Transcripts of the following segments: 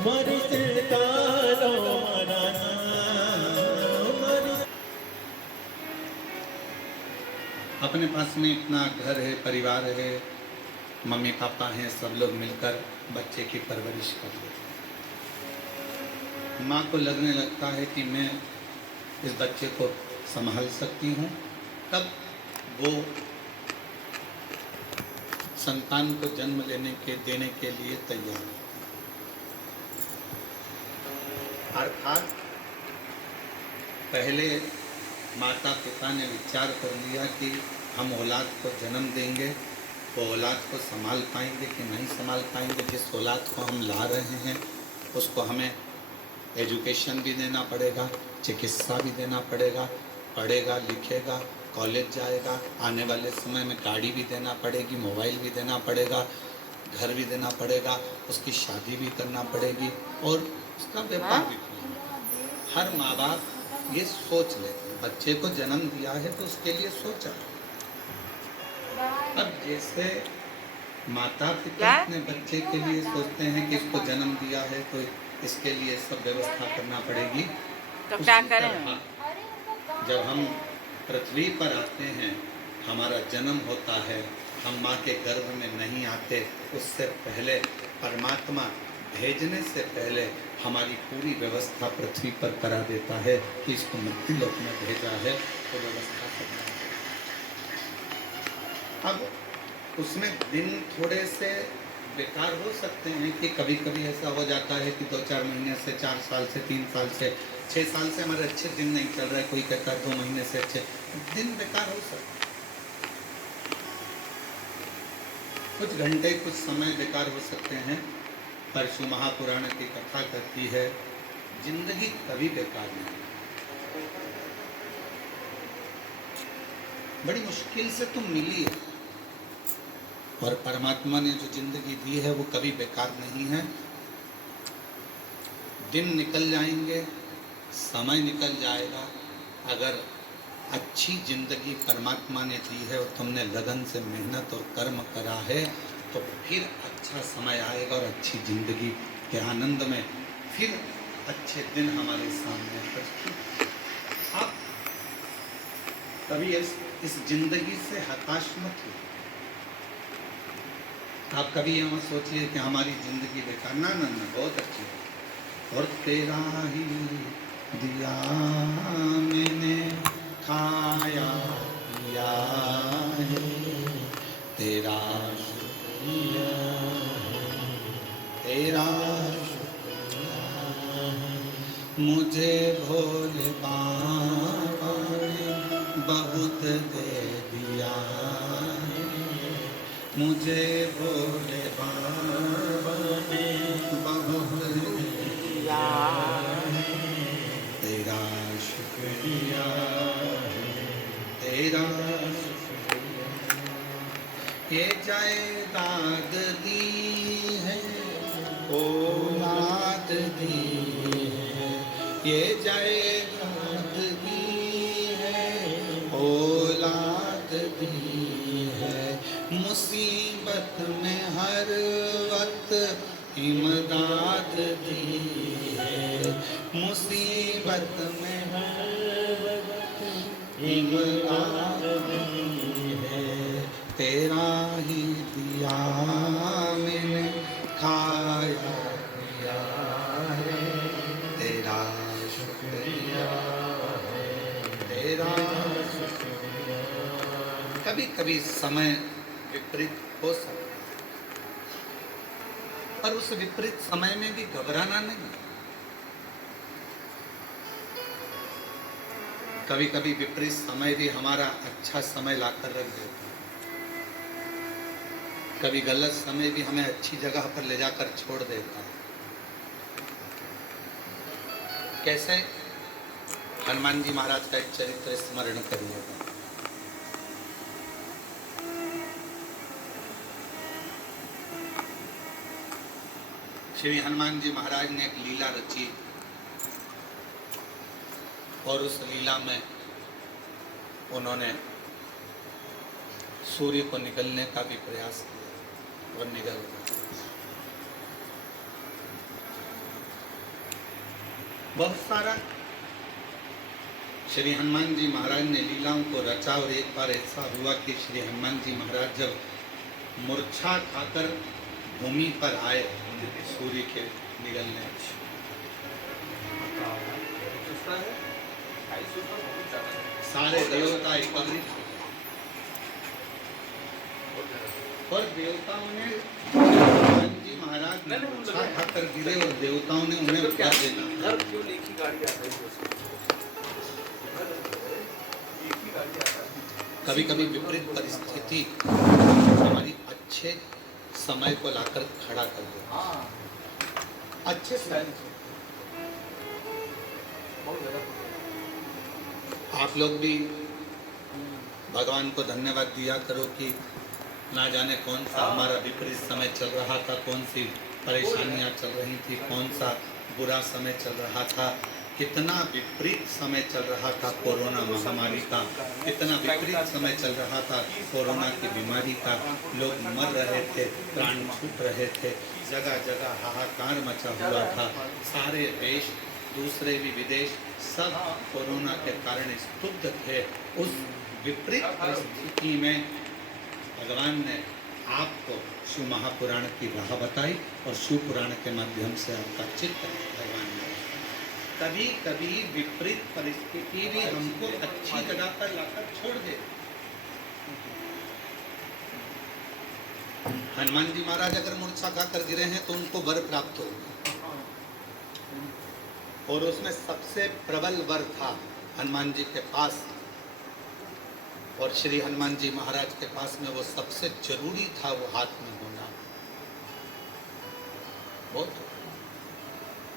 मारी सरकारो मराना मारी। अपने पास में इतना घर है, परिवार है, मम्मी पापा हैं, सब लोग मिलकर बच्चे की परवरिश कर लेते हैं। माँ को लगने लगता है कि मैं इस बच्चे को संभाल सकती हूँ, तब वो संतान को जन्म देने के लिए तैयार है। अर्थात पहले माता पिता ने विचार कर लिया कि हम औलाद को जन्म देंगे, वो औलाद को संभाल पाएंगे कि नहीं संभाल पाएंगे। जिस औलाद को हम ला रहे हैं उसको हमें एजुकेशन भी देना पड़ेगा, चिकित्सा भी देना पड़ेगा, पढ़ेगा लिखेगा, कॉलेज जाएगा, आने वाले समय में गाड़ी भी देना पड़ेगी, मोबाइल भी देना पड़ेगा, घर भी देना पड़ेगा, उसकी शादी भी करना पड़ेगी और उसका व्यापार भी करना। हर माँ बाप ये सोच लेते हैं, बच्चे को जन्म दिया है तो उसके लिए सोचा। अब जैसे माता पिता अपने बच्चे के लिए सोचते हैं कि इसको जन्म दिया है तो इसके लिए सब व्यवस्था करना पड़ेगी, तो क्या करें? जब हम पृथ्वी पर आते हैं, हमारा जन्म होता है, हम माँ के गर्भ में नहीं आते, उससे पहले परमात्मा भेजने से पहले हमारी पूरी व्यवस्था पृथ्वी पर करा देता है कि इसको मृत्यु लोक में भेजा है तो व्यवस्था करना है। अब उसमें दिन थोड़े से बेकार हो सकते हैं कि कभी कभी ऐसा हो जाता है कि 2-4 महीने से, 4 साल से, 3 साल से, 6 साल से हमारे अच्छे दिन नहीं चल रहा है, कोई कहता है 2 महीने से अच्छे दिन बेकार हो सकते हैं। कुछ घंटे, कुछ समय बेकार हो सकते हैं। परशु महापुराण की कथा करती है, जिंदगी कभी बेकार नहीं। बड़ी मुश्किल से तुम मिली है और परमात्मा ने जो जिंदगी दी है वो कभी बेकार नहीं है। दिन निकल जाएंगे, समय निकल जाएगा। अगर अच्छी जिंदगी परमात्मा ने दी है और तुमने लगन से मेहनत और कर्म करा है तो फिर अच्छा समय आएगा और अच्छी जिंदगी के आनंद में फिर अच्छे दिन हमारे सामने प्रस्तुत। आप कभी इस जिंदगी से हताश मत हो। आप कभी ये मत सोचिए कि हमारी जिंदगी बेकार, ना ना ना, बहुत अच्छी है। और तेरा ही दिया मैंने खाया पिया है, तेरा शुक्रिया है, तेरा शुक्रिया है। मुझे भोले बाबा ने बहुत दे दिया है, मुझे भोले बाबा ने बहुत दे दिया है, तेरा शुक्रिया है, तेरा शुक्रिया। ये जायदाद दी है, औलाद दी है, ये जायदाद दी है, औलाद दी है। मुसीबत में हर वक्त इमदाद दी है, मुसीबत में हर वक्त इमदाद दी है। तेरा ही दिया मैंने खाया पिया है, तेरा शुक्रिया है, तेरा शुक्रिया। कभी कभी समय विपरीत हो सकता है, पर उस विपरीत समय में भी घबराना नहीं। कभी कभी विपरीत समय भी हमारा अच्छा समय लाकर रख देता है। कभी गलत समय भी हमें अच्छी जगह पर ले जाकर छोड़ देता है। कैसे? हनुमान जी महाराज का एक चरित्र स्मरण करिएगा। श्री हनुमान जी महाराज ने एक लीला रची और उस लीला में उन्होंने सूर्य को निकलने का भी प्रयास किया और निकल गया। बहुत सारा श्री हनुमान जी महाराज ने लीलाओं को रचा। और एक बार ऐसा हुआ कि श्री हनुमान जी महाराज जब मूर्छा खाकर भूमि पर आए सूर्य के निगलने, सारे देवता एकत्रित हुए और देवताओं ने हनुमान जी महाराज मूर्छा खाकर गिरे और देवताओं ने उन्हें वर देना। कभी कभी विपरीत परिस्थिति हमारी अच्छे समय को लाकर खड़ा कर देती है। अच्छे समय आप लोग भी भगवान को धन्यवाद दिया करो कि ना जाने कौन सा हमारा विपरीत समय चल रहा था, कौन सी परेशानियां चल रही थी, कौन सा बुरा समय चल रहा था, कितना विपरीत समय चल रहा था कोरोना महामारी का, कितना विपरीत समय चल रहा था कोरोना की बीमारी का। लोग मर रहे थे, प्राण छूट रहे थे, जगह जगह हाहाकार मचा हुआ था। सारे देश, दूसरे भी विदेश, सब कोरोना के कारण स्तब्ध थे। उस विपरीत परिस्थिति में भगवान ने आपको शिव महापुराण की राह बताई और शिव पुराण के माध्यम से आपका चित्त भगवान ने। कभी कभी विपरीत परिस्थिति भी हमको अच्छी जगह पर लाकर छोड़ दे। हनुमान जी महाराज अगर मूर्छा खाकर गिरे हैं तो उनको वर प्राप्त होगा, और उसमें सबसे प्रबल वर था हनुमान जी के पास। और श्री हनुमान जी महाराज के पास में वो सबसे जरूरी था, वो हाथ में होना बहुत।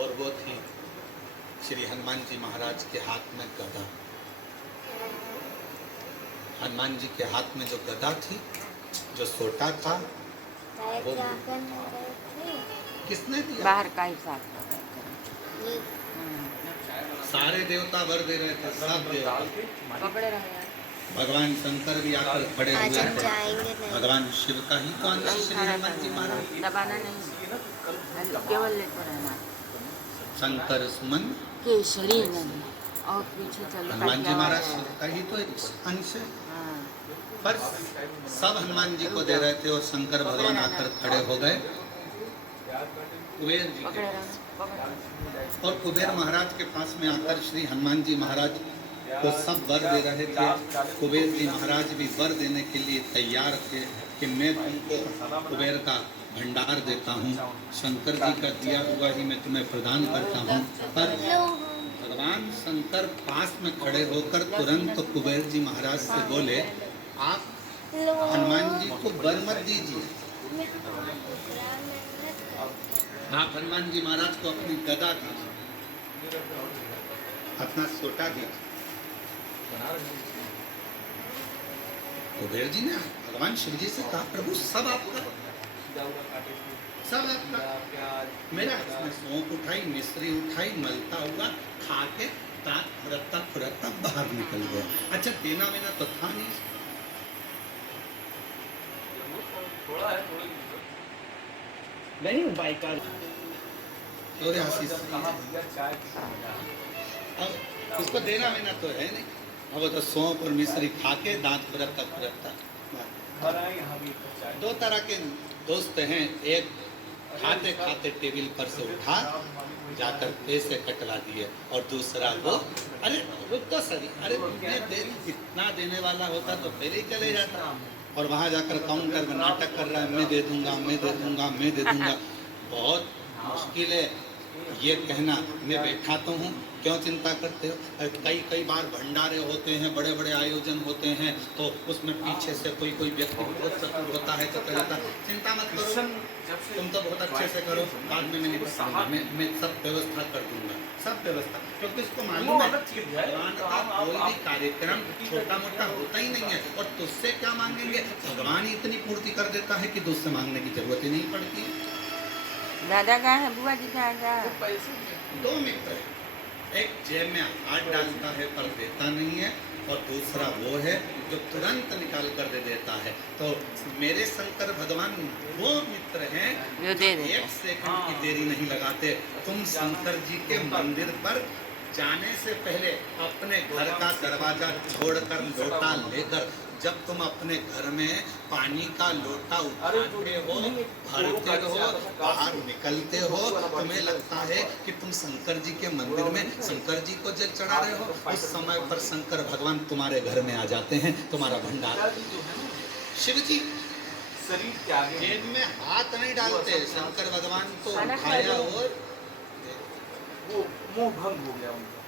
और वो थी श्री हनुमान जी महाराज के हाथ में गदा। हनुमान जी के हाथ में जो गदा थी, जो सोटा था, वो किसने दिया? बाहर का हिसाब सारे देवता वर दे रहे थे, सब देवता। पकड़े रहे यार। भगवान शंकर भी आकर खड़े हुए थे। भगवान शिव का ही तो अंदर श्री हनुमान जी महाराज। दबाना नहीं, केवल लेते रहना। शंकर सुमन केसरी नहीं, और पीछे चलो। हनुमान जी महाराज शिव का ही तो एक अंश है। हाँ। पर सब हनुमान जी को दे रहे थे और शंकर भगवान आकर खड़े हो गए कुबेर जी के पास। और कुबेर महाराज के पास में आकर श्री हनुमान जी महाराज को सब वर दे रहे थे। कुबेर जी महाराज भी वर देने के लिए तैयार थे कि मैं तुमको कुबेर का भंडार देता हूँ, शंकर जी का दिया हुआ ही मैं तुम्हें प्रदान करता हूँ। पर भगवान शंकर पास में खड़े होकर तुरंत कुबेर जी महाराज से बोले, आप हनुमान जी को वर मत दीजिए, आप हनुमान जी महाराज को अपनी गदा दीजिए, अपना सोटा दीजिए। कुबेर जी ने भगवान शिव जी से कहा, प्रभु सब आपका, सब आपका। मेरा इसमें सौंफ उठाई, मिश्री उठाई, मलता हुआ खा के दांत फुरकता फुरकता बाहर निकल गया। अच्छा, देना वेना तो था नहीं। नहीं बाइकार और आशीष अब इसको देना वेना तो है नहीं। अब वो तो सौंफ और मिश्री खा के दांत फुरकता फुरकता। दो तरह के दोस्त हैं, एक खाते खाते टेबल पर से उठा जाकर पैसे कटवा दिए, और दूसरा वो अरे रुक तो सही, अरे इतना देने वाला होता तो पहले ही चले जाता, और वहाँ जाकर काउंटर में नाटक कर रहा है, मैं दे दूंगा, मैं दे दूंगा, मैं दे दूंगा। बहुत मुश्किल है ये कहना, मैं बैठा तो हूँ, क्यों चिंता करते हो। कई बार भंडारे होते हैं, बड़े बड़े आयोजन होते हैं, तो उसमें पीछे से कोई व्यक्ति बहुत चतुर होता है, तो कहता है चिंता मत करो, तुम तो बहुत अच्छे से करो, बाद में मैं सब व्यवस्था कर दूंगा, सब व्यवस्था। क्योंकि इसको मालूम है भगवान का कोई भी कार्यक्रम छोटा मोटा होता ही नहीं है, और तुझसे क्या मांगेंगे, भगवान ही इतनी पूर्ति कर देता है कि तुझसे मांगने की जरूरत ही नहीं पड़ती। दादा का है, बुआ जी का है। दो मित्र है, एक जेब में हाथ डालता है पर देता नहीं है, और दूसरा वो है जो तुरंत निकाल कर दे देता है। तो मेरे शंकर भगवान वो मित्र हैं जो दे देते एक सेकंड की देरी नहीं लगाते। तुम शंकर जी के मंदिर पर जाने से पहले अपने घर का दरवाजा छोड़कर लोटा लेकर, जब तुम अपने घर में पानी का लोटा उठाते हो, भरते हो, बाहर निकलते हो, तुम्हें लगता है कि तुम शंकर जी के मंदिर में शंकर जी को जल चढ़ा रहे हो। उस समय पर शंकर भगवान तुम्हारे घर में आ जाते हैं, तुम्हारा भंडार। शिव जी शरीर त्यागे, जेब में हाथ नहीं डालते, शंकर भगवान को उठाया और वो मोह भंग हो गया उनका,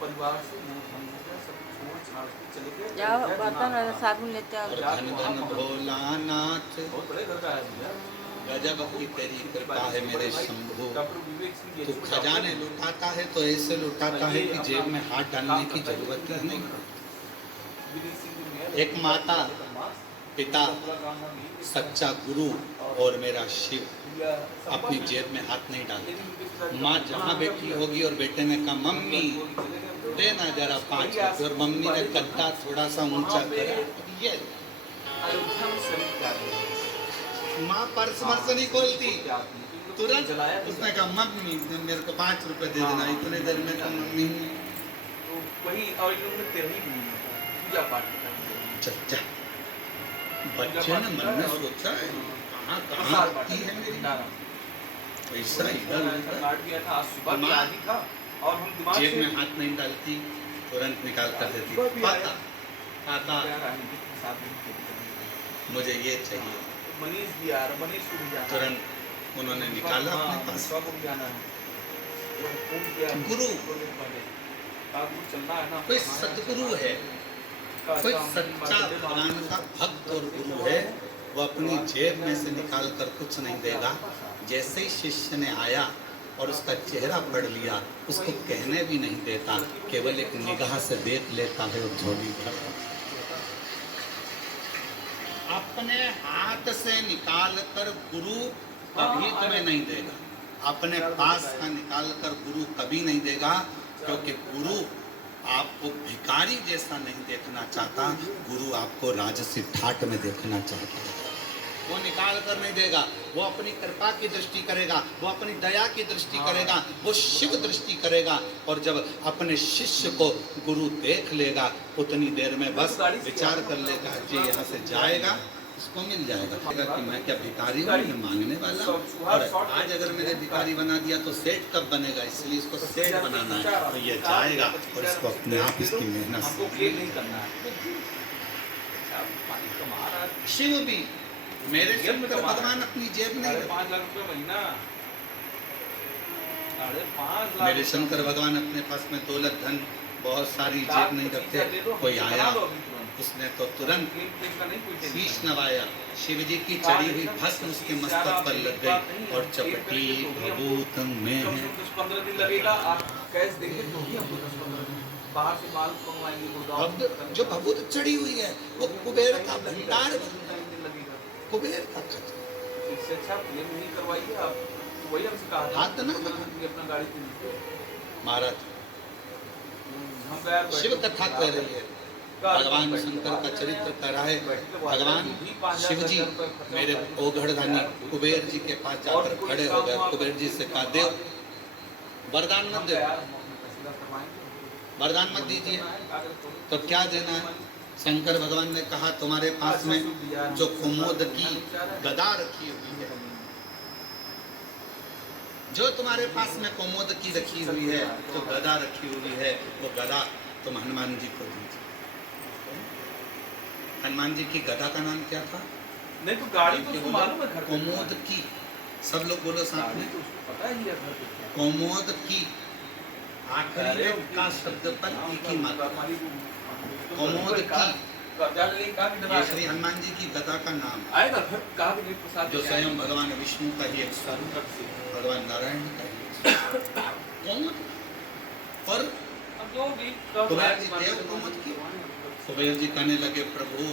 परिवार से मोह भंग हो गया, सब छोड़ छाड़ के चले गए। जाओ बर्तन और साबुन लेते आओ। और धन धन भोलानाथ, बहुत बड़े घर का है भैया। गजब की तेरी कृपा है मेरे शंभू। डॉक्टर विवेक सिंह तू जी खजाने लुटाता है तो ऐसे लुटाता है कि जेब में हाथ डालने की जरूरत ही नहीं। एक माता, पिता, सच्चा गुरु और मेरा शिव अपनी जेब में हाथ नहीं डालते। माँ जहाँ बैठी होगी और बेटे ने कहा मम्मी देना जरा 5 रुपये, और मम्मी ने गद्दा थोड़ा सा ऊंचा करा, ये माँ पर्स वर्स नहीं खोलती, तुरंत उसने कहा मम्मी मेरे को 5 रुपए दे देना। इतने देर में तो मम्मी तो वही, और इन्होंने तेरह ही पूजा पाठ चच्चा बच्चे ने मन में सोचा है कहाँ कहाँ आती है मेरी पैसा इधर उधर। काट गया था, आज सुबह भी आदि था और हम दिमाग जेब से में हाथ नहीं डालती, तुरंत निकाल कर देती। पाता पाता मुझे ये चाहिए, मनीष भी आ रहा, मनीष को भी जाना है। तुरंत उन्होंने निकाला अपने पास। हाँ, को भी जाना है। तो फोन किया गुरु, थोड़ी देर पहले, कहा, गुरु चलना है ना। कोई सतगुरु है, कोई सच्चा भगवान का भक्त और गुरु है, वो अपनी जेब में से निकाल कर कुछ नहीं देगा। जैसे ही शिष्य ने आया और उसका चेहरा पढ़ लिया, उसको कहने भी नहीं देता, केवल एक निगाह से देख लेता है और झोली भर। अपने हाथ से निकाल कर गुरु कभी तुम्हें नहीं देगा, अपने पास का निकाल कर गुरु कभी नहीं देगा, क्योंकि गुरु आपको भिखारी जैसा नहीं देखना चाहता, गुरु आपको राजसी ठाट में देखना चाहता है। वो निकाल कर नहीं देगा, वो अपनी कृपा की दृष्टि करेगा, वो अपनी दया की दृष्टि करेगा, वो शिव दृष्टि करेगा। और जब अपने शिष्य को गुरु देख लेगा, उतनी देर में बस विचार कर लेगा कि यहाँ से जाएगा, इसको मिल जाएगा कि मैं क्या भिखारी हूँ, मैं मांगने वाला हूँ। और आज अगर मेरे भिखारी बना दिया तो सेठ कब बनेगा, इसलिए इसको सेठ बनाना है। तो ये जाएगा और इसको अपने आप इसकी मेहनत हमको से। क्लियर नहीं करना है। पानी कमा रहा है। शिव भी मेरे शंकर भगवान अपनी जेब नहीं रखते। 5 लाख रुपए महीना, 5.5 लाख। मेरे शंकर भगवान अपने पास में दौलत धन बहुत सारी जेब नहीं रखते। कोई आया उसने तो तुरंत शीश नवाया, शिव जी की चढ़ी हुई भस्म उसके मस्तक पर लग गई और चपटी भभूत में है। 10-15 दिन लगेगा, आप कैश देंगे तो ही हमको 10-15 दिन बाहर से माल मंगवाएंगे। अब जो भभूत चढ़ी हुई है वो कुबेर का भंडार, कुबेर का खजाना। इससे अच्छा क्लेम नहीं करवाइए आप, तो वही हमसे कहा था। हाथ ना अपना गाड़ी पे लीजिए। महाराज हम तो यार शिव कथा कह रही है, भगवान शंकर का चरित्र कह रहा है। भगवान शिव जी मेरे ओघड़दानी कुबेर जी के पास जाकर खड़े हो गए। कुबेर जी से कहा देव वरदान मत दे, वरदान मत दीजिए, तो क्या देना है। शंकर भगवान ने कहा तुम्हारे पास में जो कुमोद की गदा रखी हुई है, जो तुम्हारे पास में कुमोद की रखी हुई है, जो गदा रखी हुई है, वो गदा तुम हनुमान जी को दीजिए। हनुमान जी की गदा का नाम क्या था? नहीं तो गाड़ी तो उसको मालूम है घर पे। कुमोद की, सब लोग बोलो साथ में, तो उसको पता ही है घर पे क्या। कुमोद की आखिरी में का शब्द पर एक ही मात्रा, कुमोद की। ये श्री हनुमान जी की गदा का नाम है, आएगा घर कहा कि प्रसाद जो स्वयं भगवान विष्णु का ही एक स्वरूप, भगवान नारायण का ही कुमोद। और जो भी कुबेर जी देव कुमोद की, कुबेर जी कहने लगे प्रभु